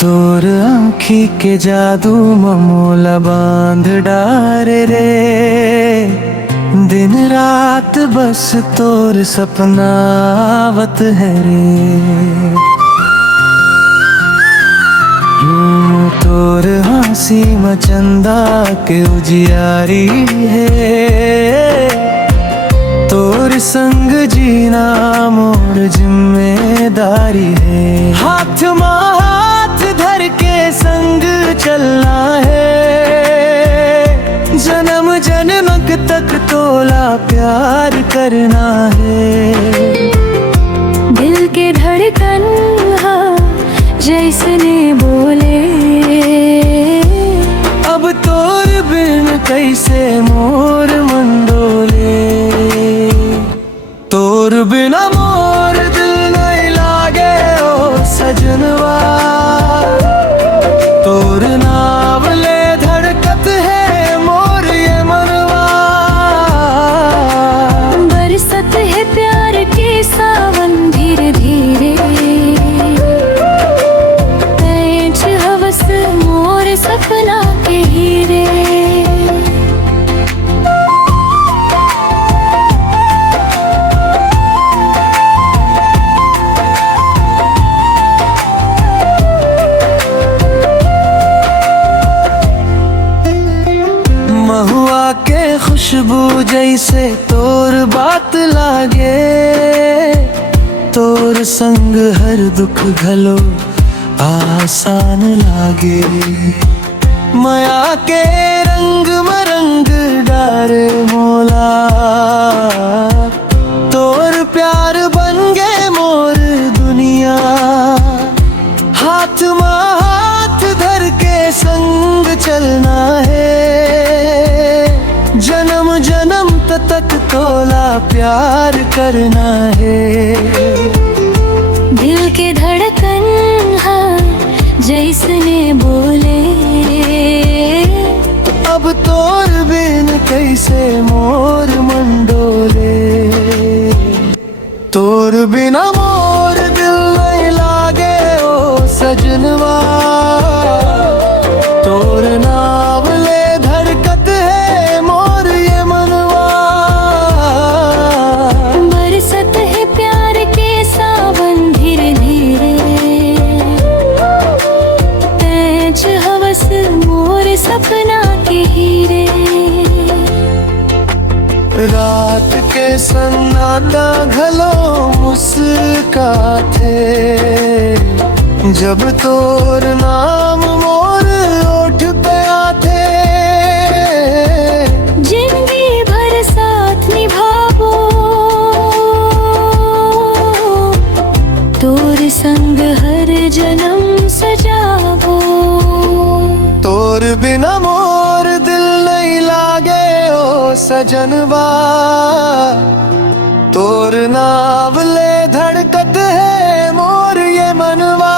तोर आँखी के जादू ममोला बांध डारे रे। दिन रात बस तोर सपना आवत है रे। तोर हंसी मचंदा के उजियारी है। तोर संग जीना मोर जिम्मेदारी है। हाथ में हाथ धर के संग चलना है। जन्म जन्म तक तोला प्यार करना है। दिल के धड़कन जैसने बोले, अब तोर बिन कैसे मोर मन डोले। तोर बिना मोर दिल नहीं लागे ओ सजनवा। तोर नावले धड़कत है मोर ये मनवा। बरसत है प्यार के सावन धीरे धीरे। पैंच हवस मोर सपना के हीरे। महुआ के खुशबू जैसे तोर बात लागे। तोर संग हर दुख घलो आसान लागे। माया के रंग मरंग डारे मोला। तोर प्यार बन गए मोर दुनिया। हाथ में हाथ धर के संग चलना है। जन्म जन्म तक तोला प्यार करना है। दिल के धड़कन जैसने बोले, अब तोर बिन कैसे मोर मन डोले। तोर बिना मोर दिल नहीं लागे ओ सजनवा। तोर नावले धड़कत है मोर ये मनवा। बरसत है प्यार के सावन धीरे धीरे। पैंच हवस मोर सपना के हीरे। रात के सन्नाटा घलो मुस्काते। जब तोर नाम मोर ओठ पे आते। जिंदगी भर साथ निभावो। तोर संग हर जन्म सजावो। तोर बिना मोर दिल नहीं लागे ओ सजनवा। तोर नावले धड़कत है मोर ये मनवा।